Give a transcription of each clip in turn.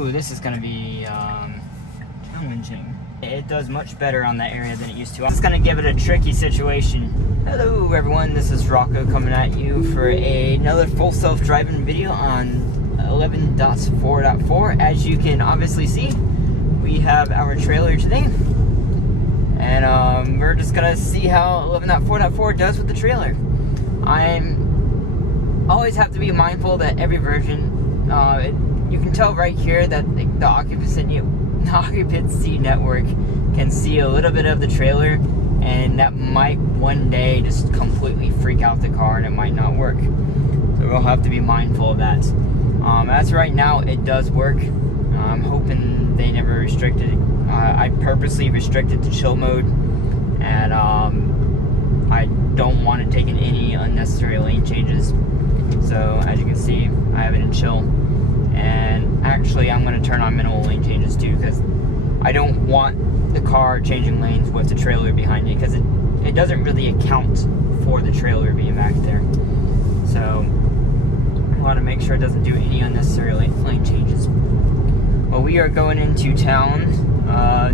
Ooh, this is gonna be challenging. It does much better on that area than it used to. I'm just gonna give it a tricky situation. Hello everyone, this is Rocco coming at you for another full self-driving video on 11.4.4. As you can obviously see, we have our trailer today. And we're just gonna see how 11.4.4 does with the trailer. Always have to be mindful that every version, you can tell right here that the occupancy network can see a little bit of the trailer, and that might one day just completely freak out the car and it might not work. So we'll have to be mindful of that. As right now, it does work. I'm hoping they never restricted it. I purposely restricted to chill mode, and I don't want to take in any unnecessary lane changes. So as you can see, I have it in chill, and actually I'm going to turn on minimal lane changes too, because I don't want the car changing lanes with the trailer behind it, because it doesn't really account for the trailer being back there. So I want to make sure it doesn't do any unnecessary lane changes. Well, we are going into town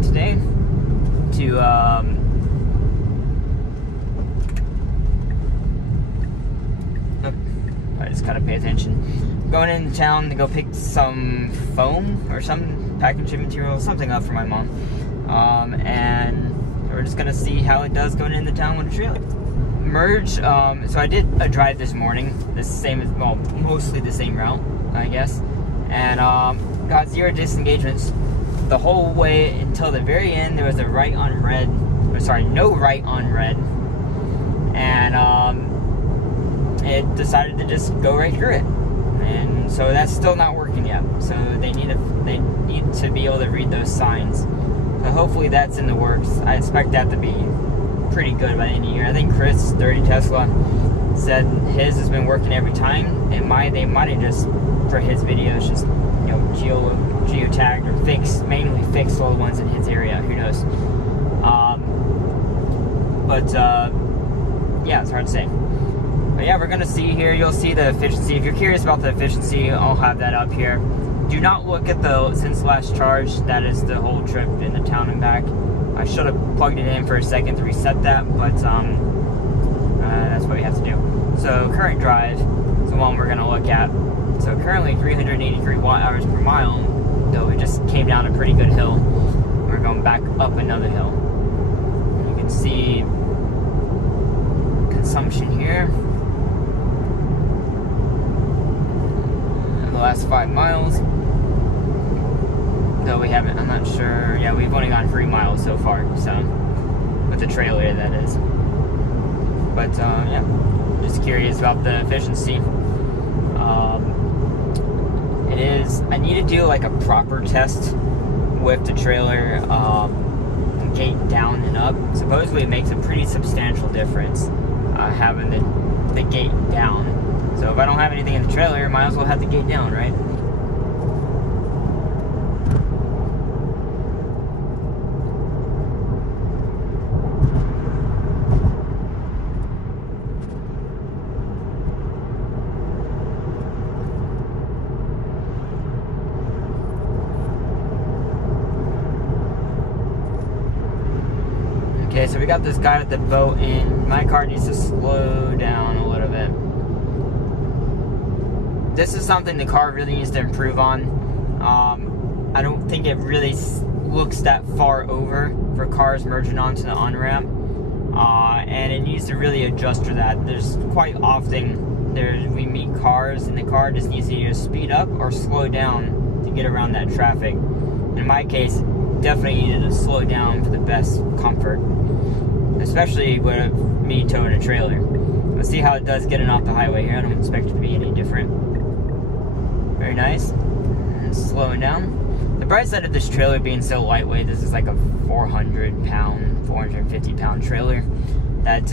today to I just gotta pay attention. Going into town to go pick some foam or some packaging material, something up for my mom. And we're just gonna see how it does going into town with a trailer. Merge, so I did a drive this morning, mostly the same route, I guess. And got 0 disengagements the whole way until the very end. There was a right on red, or sorry, no right on red. And it decided to just go right through it. And so that's still not working yet. So they need to be able to read those signs. So hopefully that's in the works. I expect that to be pretty good by the end of the year. I think Chris, 30 Tesla, said his has been working every time. They might have just, for his videos, just, you know, geotagged or mainly fixed all the ones in his area. Who knows? Yeah, it's hard to say. But yeah, we're gonna see here. You'll see the efficiency. If you're curious about the efficiency, I'll have that up here. Do not look at the since last charge. That is the whole trip into town and back. I should have plugged it in for a second to reset that, but that's what we have to do. So current drive is the one we're gonna look at. So currently 383 watt-hours per mile, though it just came down a pretty good hill. We're going back up another hill. You can see consumption here. The last 5 miles, though we haven't, I'm not sure, yeah, we've only gone 3 miles so far, so, with the trailer, that is. But, yeah, just curious about the efficiency. I need to do like a proper test with the trailer, gate down and up. Supposedly it makes a pretty substantial difference, having the gate down. So if I don't have anything in the trailer, might as well have the gate down, right? Okay, so we got this guy with the boat in. My car needs to slow down a little bit. This is something the car really needs to improve on. I don't think it really looks that far over for cars merging onto the on-ramp. And it needs to really adjust to that. There's quite often we meet cars and the car just needs to either speed up or slow down to get around that traffic. In my case, definitely needed to slow down for the best comfort, especially with me towing a trailer. Let's see how it does getting off the highway here. I don't expect it to be any different. Very nice. And slowing down. The bright side of this trailer being so lightweight, this is like a 400-pound, 450-pound trailer, that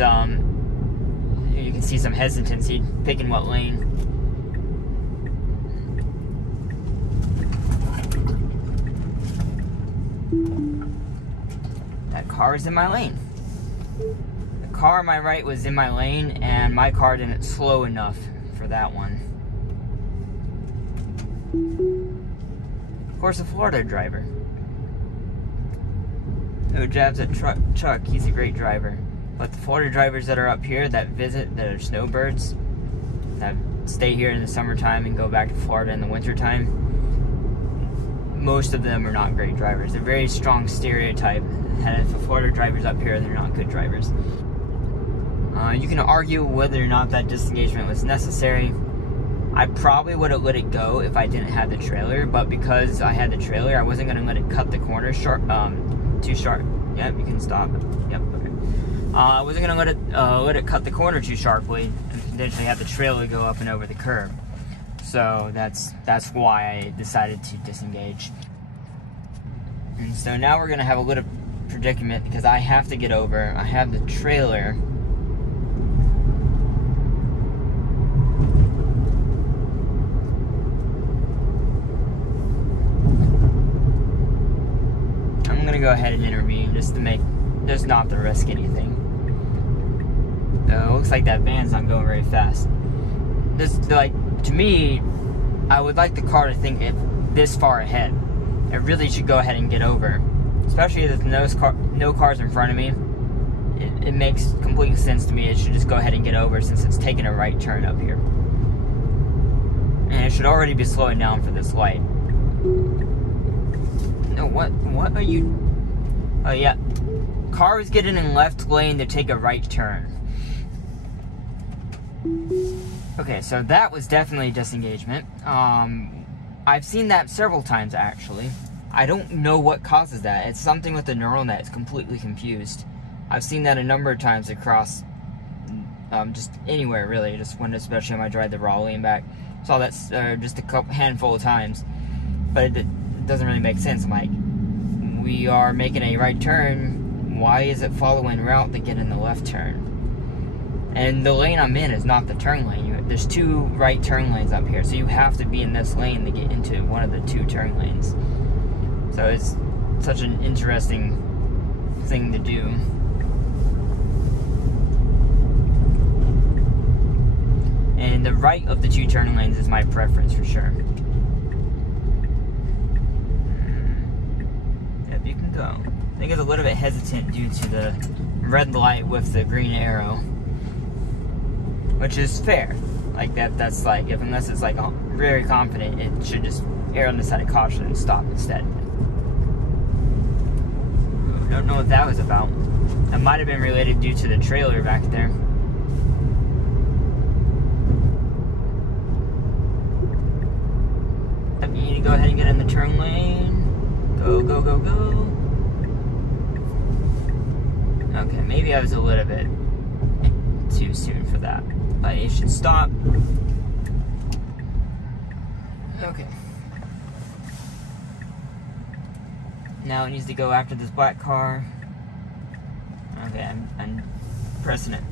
you can see some hesitancy picking what lane. That car is in my lane. The car on my right was in my lane, and my car didn't slow enough for that one. course, a Florida driver. No jabs at Chuck, he's a great driver. But the Florida drivers that are up here that visit, that are snowbirds, that stay here in the summertime and go back to Florida in the wintertime, most of them are not great drivers. They're very strong stereotype. And if a Florida driver's up here, they're not good drivers. You can argue whether or not that disengagement was necessary. I probably would have let it go if I didn't have the trailer, but because I had the trailer, I wasn't going to let it cut the corner too sharp. Yep, you can stop. Yep, okay. I wasn't going to let it cut the corner too sharply and potentially have the trailer go up and over the curb. So that's why I decided to disengage. And so now we're going to have a little predicament because I have to get over. I have the trailer. I'm going to go ahead and intervene just not to risk anything. It looks like that van's not going very fast. To me, I would like the car to think this far ahead. It really should go ahead and get over. Especially if there's no cars in front of me. It makes complete sense to me. It should just go ahead and get over since it's taking a right turn up here. And it should already be slowing down for this light. No, what are you... Oh, yeah. Car is getting in left lane to take a right turn. Okay, so that was definitely disengagement. I've seen that several times, actually. I don't know what causes that. It's something with the neural net. It's completely confused. I've seen that a number of times across, just anywhere, really. Especially when I drive the Raleigh and back. Saw that just a handful of times. But it doesn't really make sense. I'm like, we are making a right turn. Why is it following route to get in the left turn? And the lane I'm in is not the turn lane. There's two right turn lanes up here, so you have to be in this lane to get into one of the two turn lanes. So it's such an interesting thing to do. And the right of the two turn lanes is my preference for sure. Yep, you can go. I think it's a little bit hesitant due to the red light with the green arrow. Which is fair. Like that's like, unless it's like very confident, it should just err on the side of caution and stop instead. Don't know what that was about. That might have been related due to the trailer back there. You need to go ahead and get in the turn lane. Go, go, go, go. Okay, maybe I was a little bit too soon for that. But it should stop. Okay. Now it needs to go after this black car. Okay, I'm pressing it.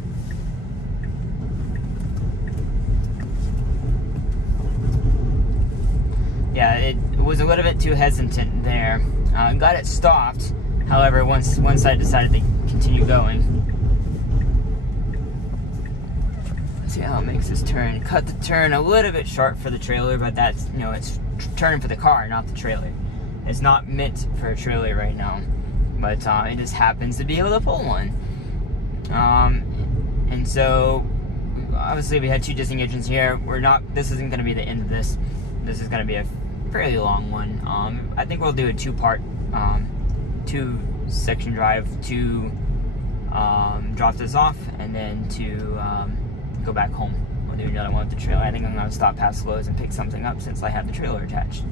Yeah, it was a little bit too hesitant there. I'm glad it stopped. However, once I decided to continue going. See how it makes this turn. Cut the turn a little bit short for the trailer, but that's, it's turning for the car, not the trailer. It's not meant for a trailer right now, but it just happens to be able to pull one. And so, obviously we had two disengagements here. This isn't going to be the end of this. This is going to be a fairly long one. I think we'll do a two-part, two-section drive to drop this off, and then to go back home. We'll do another one with the trailer. I think I'm going to stop past Lowe's and pick something up since I have the trailer attached.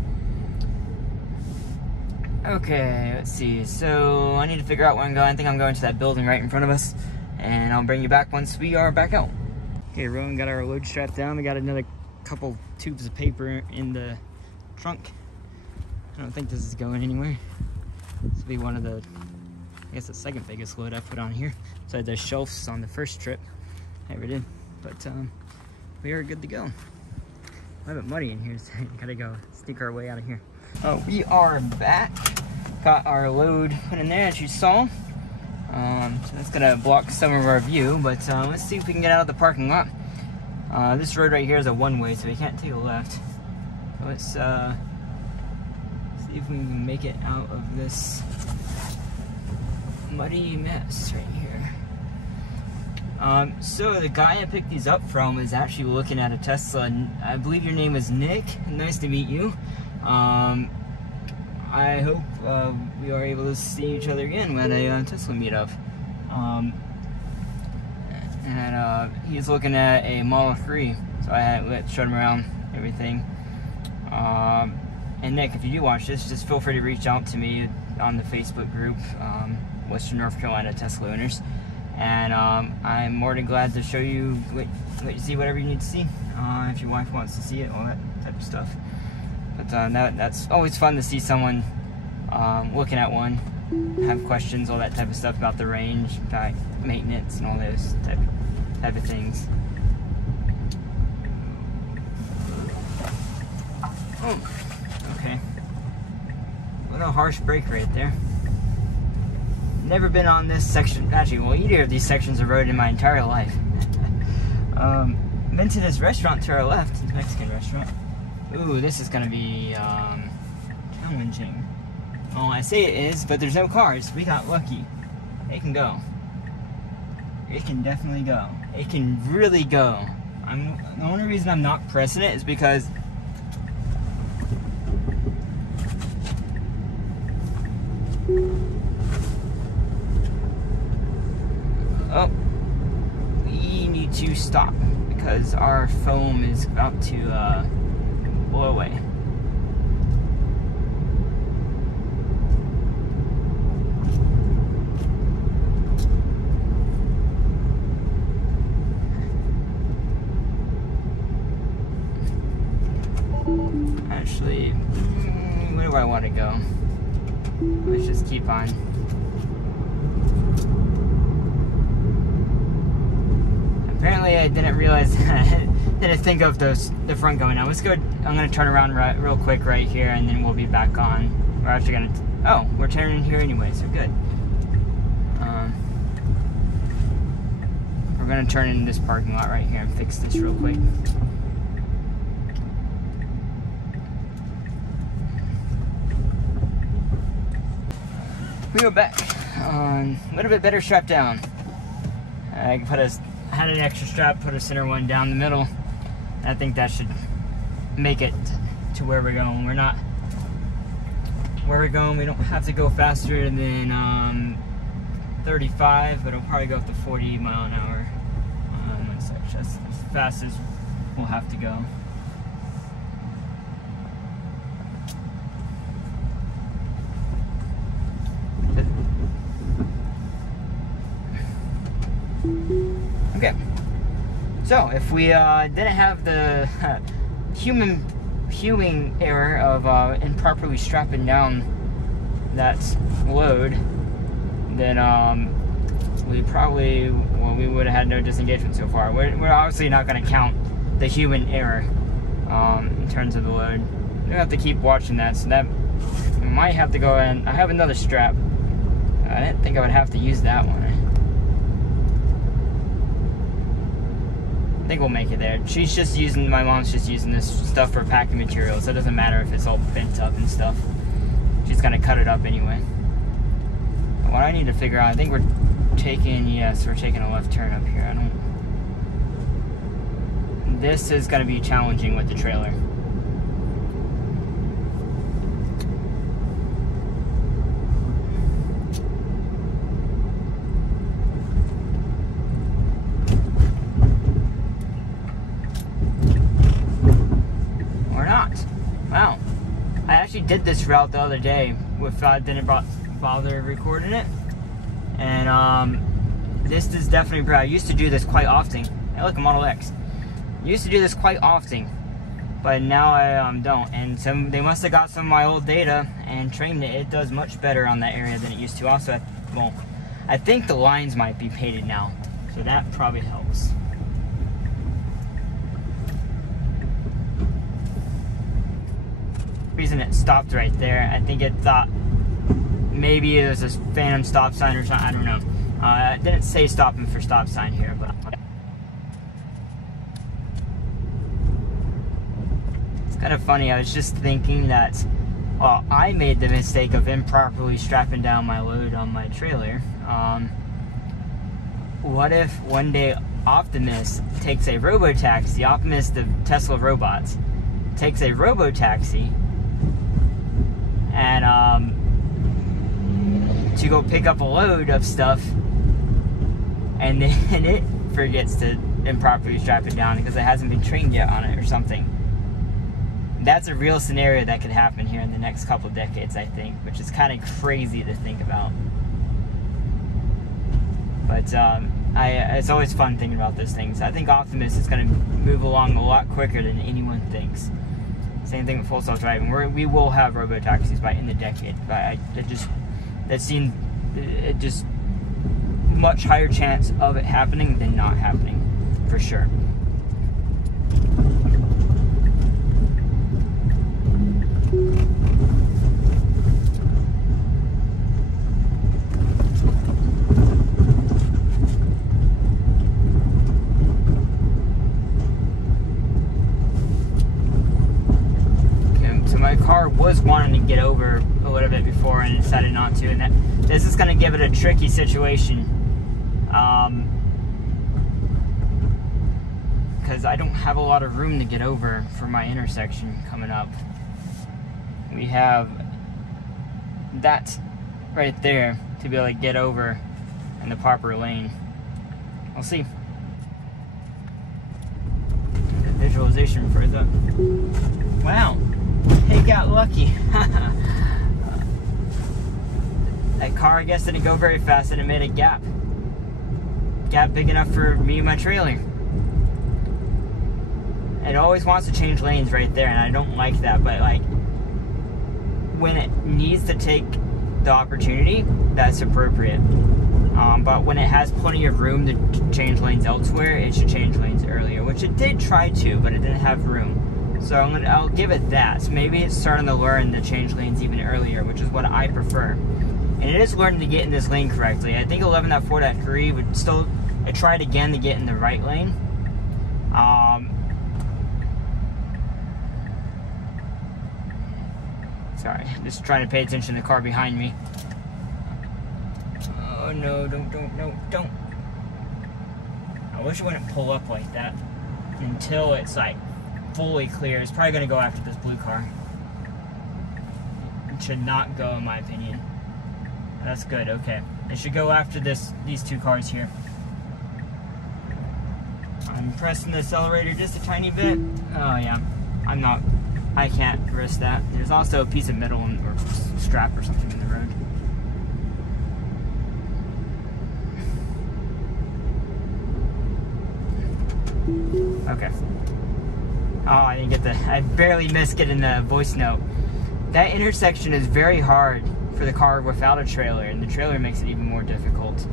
Okay, let's see. So I need to figure out where I'm going. I think I'm going to that building right in front of us, and I'll bring you back once we are back out. Okay, everyone, got our load strapped down. We got another couple tubes of paper in the trunk. I don't think this is going anywhere. This will be one of the, I guess, the second biggest load I put on here. So the shelves on the first trip I ever did. But we are good to go. A little bit muddy in here, so gotta go sneak our way out of here. Oh, we are back. Got our load put in there, as you saw. So that's gonna block some of our view, but let's see if we can get out of the parking lot. This road right here is a one-way, so we can't take a left. So let's See if we can make it out of this muddy mess right here. So the guy I picked these up from is actually looking at a Tesla, and I believe your name is Nick. Nice to meet you. I hope we are able to see each other again at a Tesla meetup. He's looking at a Model 3, so I showed him around everything. And Nick, if you do watch this, just feel free to reach out to me on the Facebook group, Western North Carolina Tesla Owners, and I'm more than glad to show you, see whatever you need to see, if your wife wants to see it, all that type of stuff. But that's always fun to see someone looking at one, have questions, all that type of stuff about the range, maintenance, and all those type of things. Oh, okay. What a harsh break right there. Never been on this section. Actually, well, either of these sections of road in my entire life. Been to this restaurant to our left, Mexican restaurant. Ooh, this is gonna be challenging. Oh, I say it is, but there's no cars. We got lucky. It can go. It can definitely go. It can really go. The only reason I'm not pressing it is because we need to stop because our foam is about to blow away. Actually, where do I want to go? Let's just keep on. Apparently I didn't realize, didn't think of the front going on. Let's go, I'm going to turn around real quick right here and then we'll be back on. We're actually going to, oh, we're turning here anyway, so good. We're going to turn in this parking lot right here and fix this real quick. We go back, a little bit better strapped down. I had an extra strap, put a center one down the middle. I think that should make it to where we're going. We don't have to go faster than 35, but it'll probably go up to 40 mile an hour. That's as fast as we'll have to go. Okay, so if we didn't have the human error of improperly strapping down that load, then we probably, well, we would have had no disengagement so far. We're obviously not going to count the human error in terms of the load. We have to keep watching that, so that we might have to go in. I have another strap. I didn't think I would have to use that one. I think we'll make it there. My mom's just using this stuff for packing materials, so it doesn't matter if it's all bent up and stuff. She's gonna cut it up anyway. But what I need to figure out, I think we're taking a left turn up here. This is gonna be challenging with the trailer. Wow, I actually did this route the other day without didn't bother recording it, and this is definitely. I used to do this quite often. Hey, look, a Model X. I used to do this quite often, but now I don't. And they must have got some of my old data and trained it. It does much better on that area than it used to. Also, well, I think the lines might be painted now, so that probably helps. Reason it stopped right there, I think it thought maybe it was a phantom stop sign or something. I don't know. It didn't say stopping for stop sign here, but it's kind of funny. I was just thinking that well, I made the mistake of improperly strapping down my load on my trailer. What if one day Optimus takes a robo-taxi, Optimus the Tesla robots, takes a robo-taxi and to go pick up a load of stuff, and then it forgets to improperly strap it down because it hasn't been trained yet on it or something. That's a real scenario that could happen here in the next couple of decades, I think, which is kind of crazy to think about. But it's always fun thinking about those things. I think Optimus is going to move along a lot quicker than anyone thinks. Same thing with full self-driving. We will have robo-taxis by in the decade, but that seems just much higher chance of it happening than not happening, for sure. My car was wanting to get over a little bit before and decided not to, and this is going to give it a tricky situation because I don't have a lot of room to get over for my intersection coming up. We have that right there to be able to get over in the proper lane. We'll see. The visualization for the wow. He got lucky. That car, I guess, didn't go very fast and it made a gap. Gap big enough for me and my trailer. It always wants to change lanes right there, and I don't like that, but like when it needs to take the opportunity, that's appropriate. But when it has plenty of room to change lanes elsewhere, it should change lanes earlier, which it did try to, but it didn't have room. So I'll give it that. So maybe it's starting to learn to change lanes even earlier, which is what I prefer. And it is learning to get in this lane correctly. I think 11.4.3 would still, I tried again to get in the right lane. Sorry, just trying to pay attention to the car behind me. Oh no, don't. I wish it wouldn't pull up like that until it's like fully clear. It's probably going to go after this blue car. It should not go, in my opinion. That's good, okay. It should go after these two cars here. I'm pressing the accelerator just a tiny bit. Oh yeah, I can't risk that. There's also a piece of metal or strap or something in the road. Okay. Oh, I didn't get I barely missed getting the voice note. That intersection is very hard for the car without a trailer, and the trailer makes it even more difficult.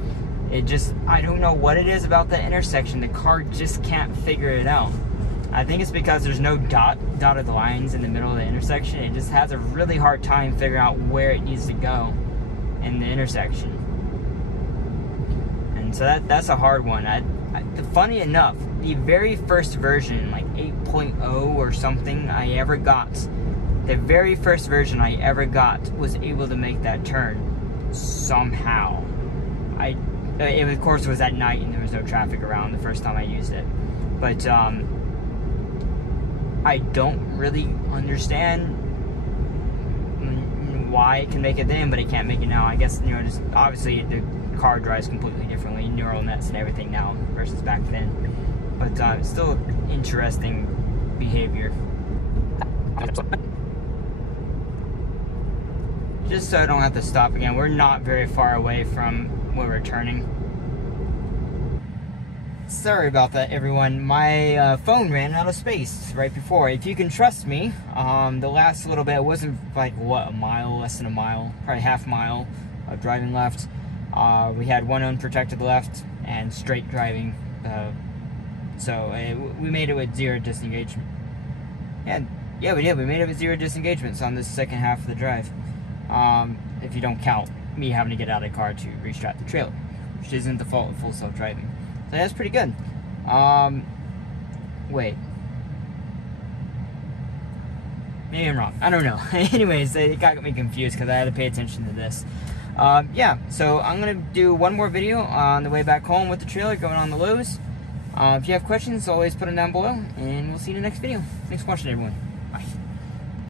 I don't know what it is about that intersection. The car just can't figure it out. I think it's because there's no dotted lines in the middle of the intersection. It just has a really hard time figuring out where it needs to go in the intersection. And so that's a hard one. Funny enough, the very first version, like 8.0 or something I ever got, the very first version I ever got was able to make that turn somehow. It of course was at night and there was no traffic around the first time I used it. But I don't really understand why it can make it then, but it can't make it now. I guess, just obviously the car drives completely differently, neural nets and everything now versus back then. But it's still interesting behavior. Just so I don't have to stop again. We're not very far away from where we're turning. Sorry about that, everyone. My phone ran out of space right before. If you can trust me, the last little bit wasn't like, what, a mile, less than a mile, probably half mile of driving left. We had one unprotected left and straight driving. So we made it with 0 disengagement. Yeah, we did. We made it with 0 disengagements on this second half of the drive. If you don't count me having to get out of the car to restrap the trailer, which isn't the fault of full self-driving. So that's pretty good. Wait. Maybe I'm wrong. I don't know. Anyways, it got me confused because I had to pay attention to this. Yeah, so I'm going to do one more video on the way back home with the trailer going on the lows. If you have questions, always put them down below, and we'll see you in the next video. Thanks for watching, everyone.